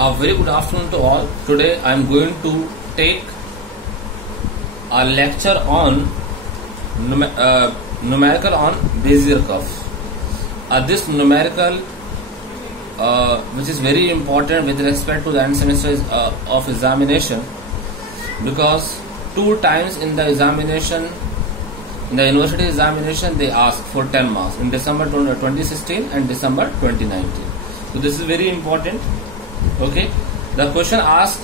A very good afternoon to all. Today I am going to take a lecture on numerical on Bezier curve. This numerical which is very important with respect to the end semester of examination, because 2 times in the examination, in the university examination, they ask for 10 marks in December 2016 and December 2019. So this is very important. Okay, the question asked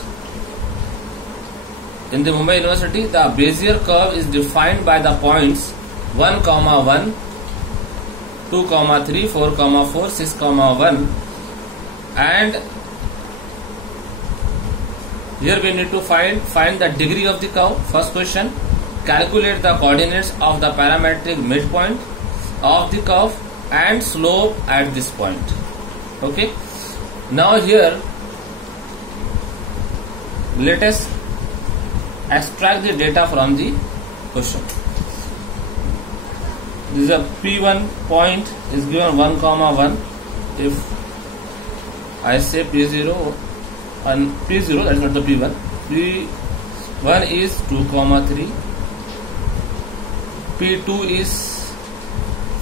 in the Mumbai University, the Bezier curve is defined by the points 1, 1, 2, 3, 4, 4, 6, 1, and here we need to find the degree of the curve. First question, calculate the coordinates of the parametric midpoint of the curve and slope at this point. Okay, now here let us extract the data from the question. This is a P1 point is given 1, 1. If I say P0 and P0, that is not the P1. P1 is 2, 3. P2 is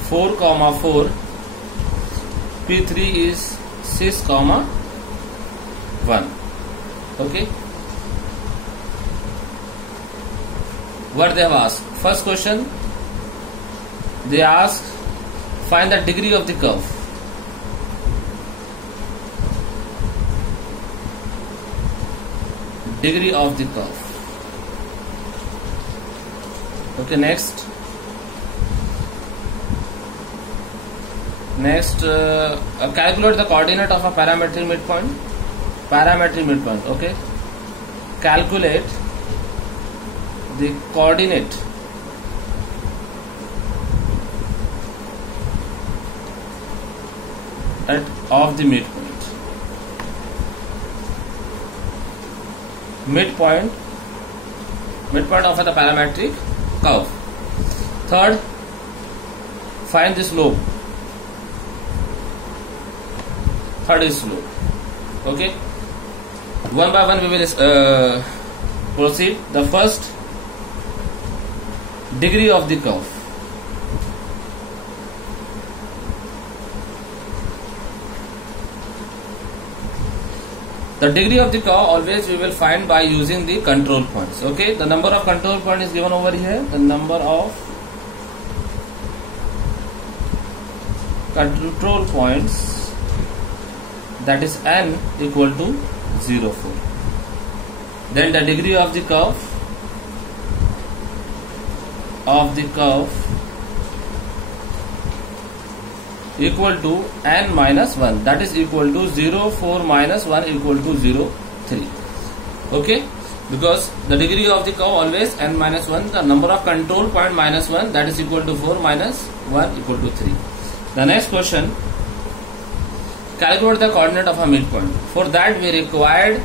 4, 4. P3 is 6, 1. Okay. What they have asked? First question, they ask find the degree of the curve. Degree of the curve. Okay, next calculate the coordinate of a parametric midpoint. Parametric midpoint. Okay, calculate the coordinate of the midpoint. Midpoint of the parametric curve. Third, find the slope. Third is slope. Okay, one by one we will proceed. The first, degree of the curve. The degree of the curve always we will find by using the control points. Okay, the number of control points is given over here. The number of control points, that is n equal to 0, 4. Then the degree of the curve equal to n minus 1, that is equal to 0, 4 minus 1 equal to 0, 3. Okay, because the degree of the curve always n minus 1, the number of control point minus 1, that is equal to 4 minus 1 equal to 3. The next question, calculate the coordinate of a midpoint. For that we required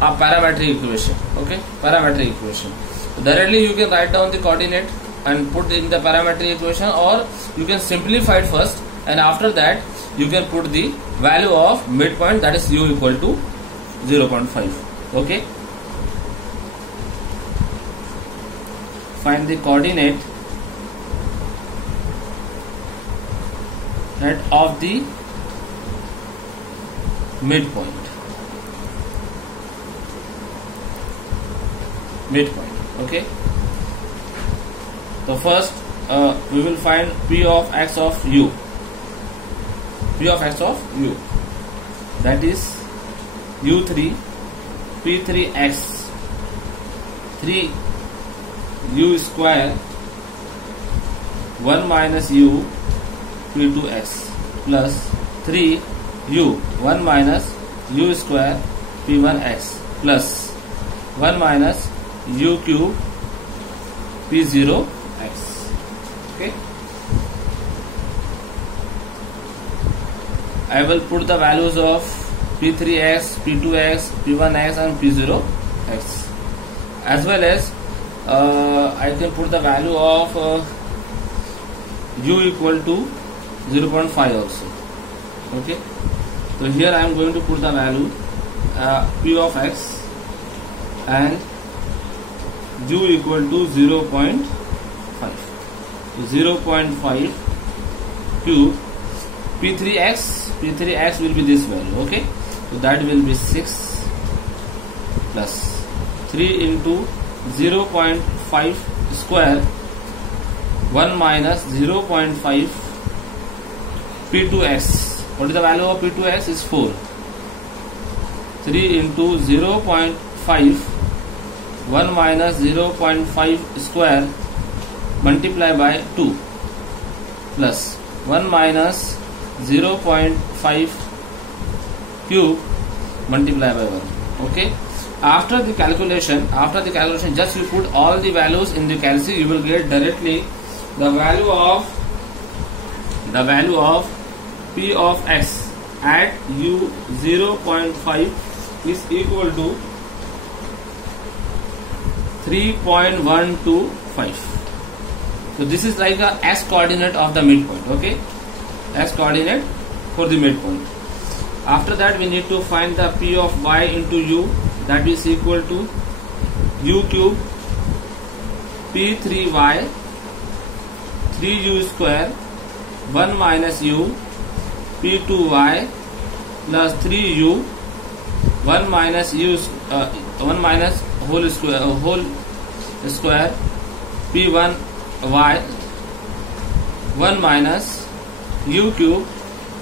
a parametric equation. Okay, parametric equation. Directly you can write down the coordinate and put in the parametric equation, or you can simplify it first and after that you can put the value of midpoint, that is u equal to 0.5. Okay, find the coordinate of the midpoint. Okay, so first we will find p of x of u. That is u3 p3x 3 u square 1 minus u p2x plus 3 u 1 minus u square p1x plus 1 minus u cube p0x. Okay, I will put the values of p3x, p2x, p1x and p0x, as well as I can put the value of u equal to 0.5 also. Okay, so here I am going to put the value P of x and u equal to 0.5. So 0.5 cube P3x will be this value. Okay, so that will be 6 plus 3 into 0.5 square 1 minus 0.5 P2x. What is the value of P2x? Is 4. 3 into 0.5 1 minus 0.5 square multiply by 2 plus 1 minus 0.5 cube multiply by 1. Okay. After the calculation, just you put all the values in the calci, you will get directly the value of P of x at u 0.5 is equal to 3.125. So this is like a s coordinate of the midpoint. Okay, s coordinate for the midpoint. After that, we need to find the P of y into u, that is equal to u cube P3y 3u square 1 minus u P2y plus 3u 1 minus u 1 minus whole square P1y 1 minus u cube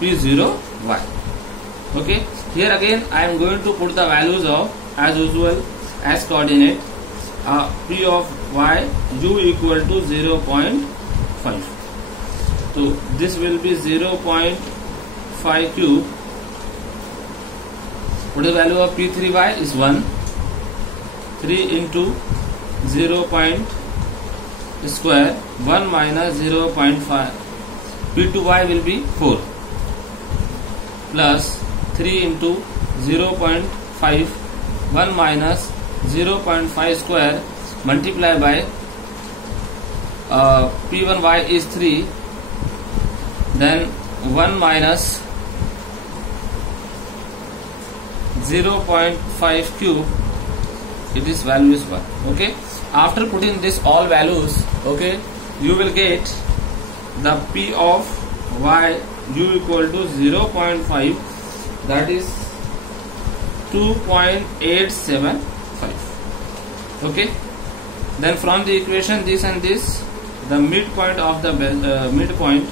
P0y. Okay, here again I am going to put the values of, as usual, as coordinate P of y u equal to 0.5. So this will be 0.5 cube. What is the value of P3y? Is 1. 3 into 0. Square 1 minus 0.5. P2y will be 4 plus 3 into 0.5 1 minus 0.5 square multiply by P1y is 3, then 1 minus 0.5 cube, it is value is 1. Okay, after putting this all values, okay, you will get the P of y u equal to 0.5, that is 2.875. Okay, then from the equation this and this, the midpoint of the midpoint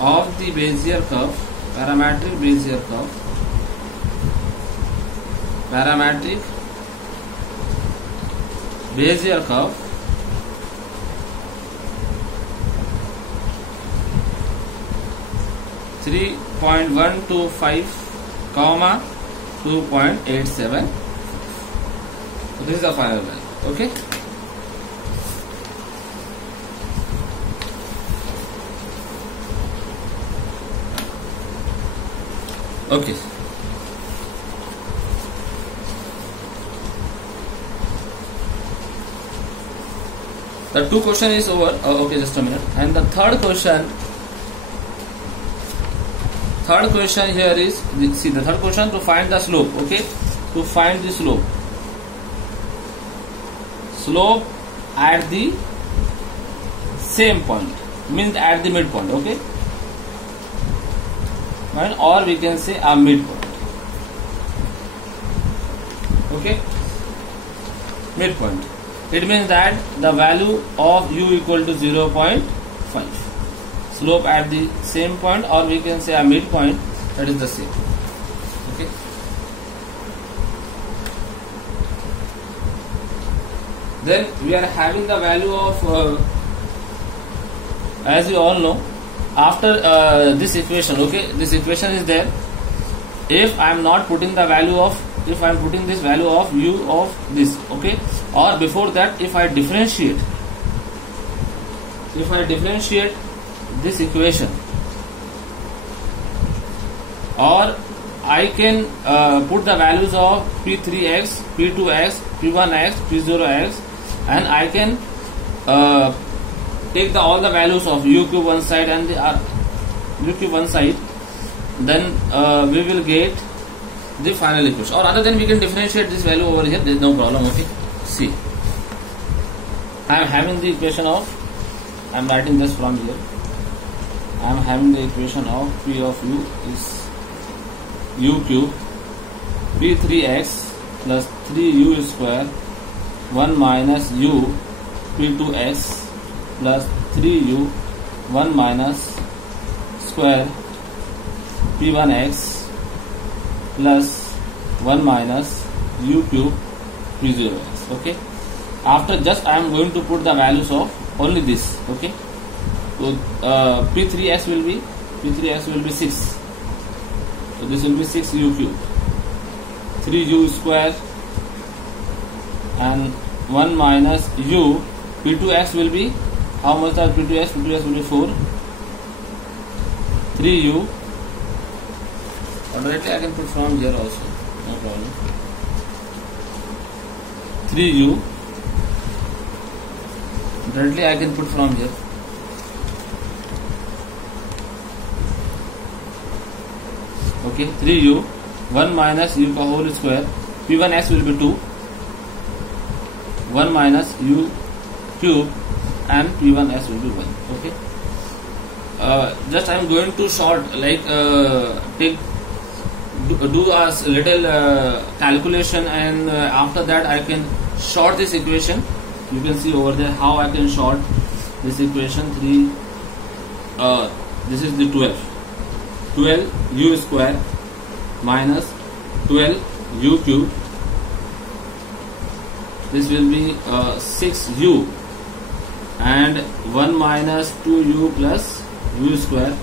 of the Bezier curve, parametric Bezier curve, parametric Bezier curve, (3.125, 2.87). So this is the final value. Okay. Okay. The two question is over. Okay, just a minute. And the third question here is, see, the third question to find the slope. Okay, to find the slope at the same point, means at the midpoint. Okay, right? Or we can say a midpoint. Okay, midpoint. It means that the value of u equal to 0.5. Slope at the same point, or we can say a midpoint, that is the same. Okay. Then we are having the value of, as you all know, after this equation. Okay, this equation is there. If I am not putting the value of, if I am putting this value of u of this, okay, or before that, if I differentiate this equation, or I can put the values of P3x, P2x, P1x, P0x, and I can take all the values of u cube one side and the u cube one side, then we will get the final equation, or other than we can differentiate this value over here. There is no problem. Okay, see, I am having the equation of, I am writing this from here. I am having the equation of P of u is u cube p3x plus 3u square 1 minus u p2x plus 3u 1 minus square p1x plus 1 minus u cube p0x. Okay, after just I am going to put the values of only this. Okay, so p3x will be 6, so this will be 6u cube, 3u square and 1 minus u. P2x will be, how much are P2x? P2x will be 4, 3u, or directly I can put from here also, no problem. 3u, directly I can put from here. Okay, 3u, 1 minus u का whole square, p1x will be 2, 1 minus u cube and p1s will be 1. Okay, just I am going to short, like do a little calculation, and after that I can short this equation. You can see over there how I can short this equation. 3 this is the 12 u square minus 12 u cube, this will be 6u and 1 minus 2u plus u square,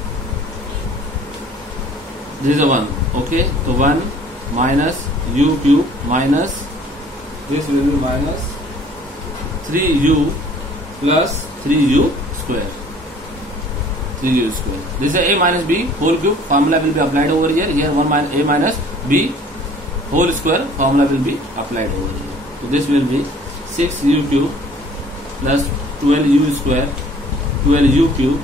this is a 1. Okay, so 1 minus u cube minus, this will be minus 3u plus 3u square, 3u square. This is a minus b whole cube, formula will be applied over here. Here 1 minus a minus b whole square, formula will be applied over here. So this will be 6u cube plus 12u square, 12u cube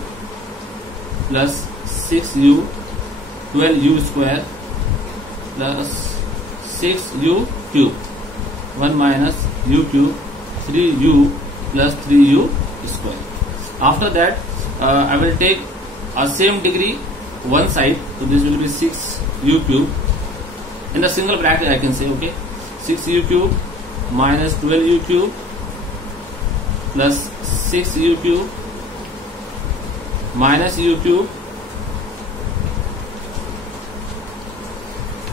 plus 6u, 12u square plus 6u cube, 1 minus u cube, 3u plus 3u square. After that I will take a same degree one side, so this will be 6u cube in the single bracket I can say. Okay, 6u cube minus 12u cube plus 6u cube minus u cube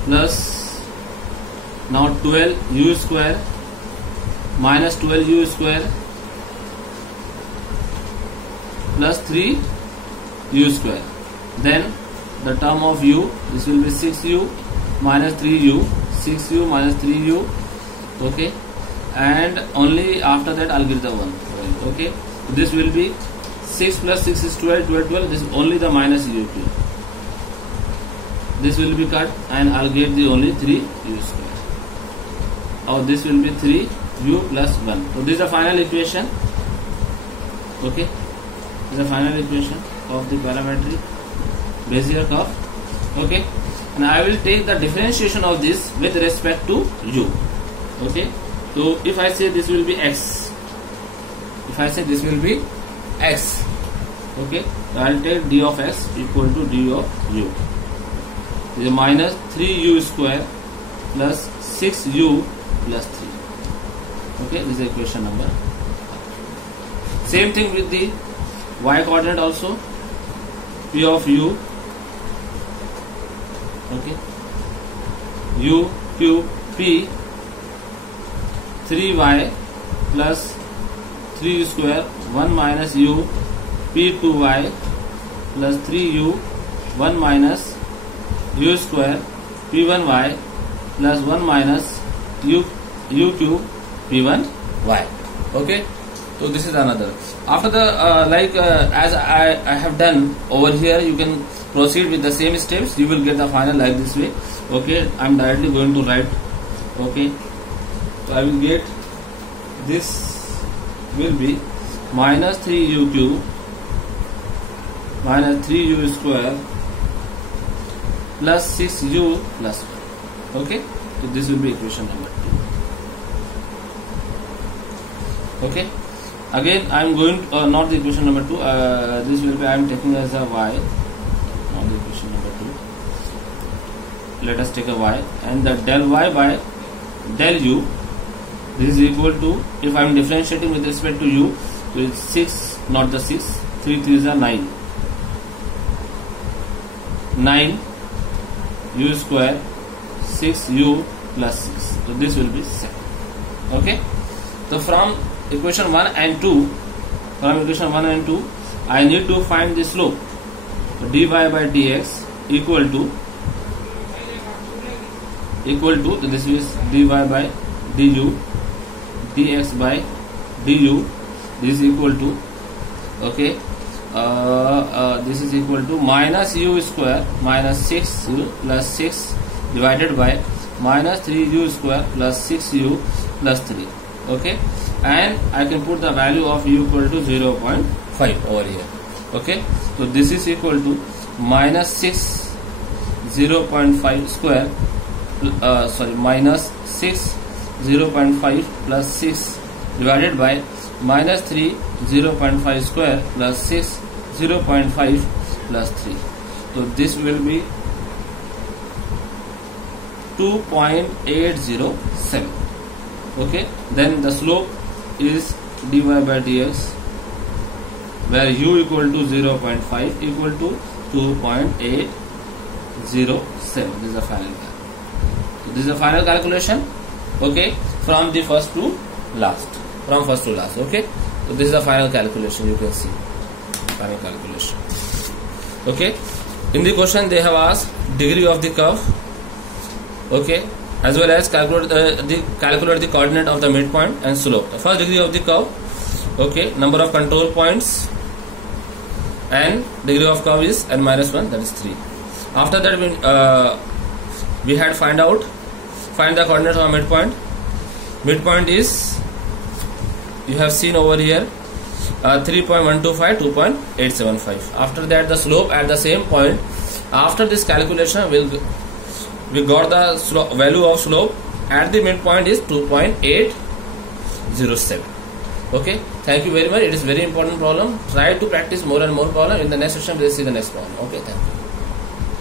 plus now 12u square minus 12u square plus 3u square. Then the term of u, this will be 6u minus 3u, 6u minus 3u. Okay, and only after that I'll get the 1. Okay, this will be 6 plus 6 is 12, 12, 12. This is only the minus u cube. This will be cut and I'll get the only 3u square. Or this will be 3u plus 1. So this is the final equation. Okay, this is the final equation of the parametric Bezier curve. Okay, and I will take the differentiation of this with respect to u. Okay, so if I say this will be x, if I say this will be x, okay, so I will take d of x equal to d of u. This is minus 3u square plus 6u plus 3. Okay, this is equation number. Same thing with the y coordinate also. P of u, okay, u cube p 3y plus 3u square 1 minus u p2y plus 3u 1 minus u square p1y plus 1 minus u cube p1y. Okay, so this is another. After the as I have done over here, you can proceed with the same steps. You will get the final like this way. Okay, I am directly going to write. Okay, so I will get this will be minus 3u cube minus 3u square plus 6u plus 1. Okay, so this will be equation number 2. Okay, again I am going not the equation number 2, this will be I am taking as a y, not the equation number 2. Let us take a y, and the del y by del u, this is equal to, if I am differentiating with respect to u, so it's 6, not the 6, 3 3s are 9, 9 u square 6u plus 6, so this will be 7. Okay, so from equation 1 and 2, I need to find the slope. So dy by dx equal to this is dy by du, dx by du, this is equal to, okay, this is equal to minus u square minus 6u plus 6 divided by minus 3u square plus 6u plus 3. Okay, and I can put the value of u equal to 0.5 over here. Okay, so this is equal to minus 6 0.5 square, minus 6 0.5 plus 6 divided by minus 3 0.5 square plus 6 0.5 plus 3. So this will be 2.807. Okay, then the slope is dy by dx, where u equal to 0.5 equal to 2.807. This is the final. So this is the final calculation. Okay, from the first to last. Okay, so this is the final calculation. You can see final calculation. Okay, in the question they have asked degree of the curve. Okay, as well as calculate the coordinate of the midpoint and slope. The first degree of the curve. Okay, number of control points, and degree of curve is n-1, that is 3. After that we had find the coordinate of midpoint. Midpoint is, you have seen over here, 3.125, 2.875. After that the slope at the same point. After this calculation we got the value of slope at the midpoint is 2.807. Okay, thank you very much. It is very important problem. Try to practice more and more problem. In the next session we will see the next problem. Okay, thank you.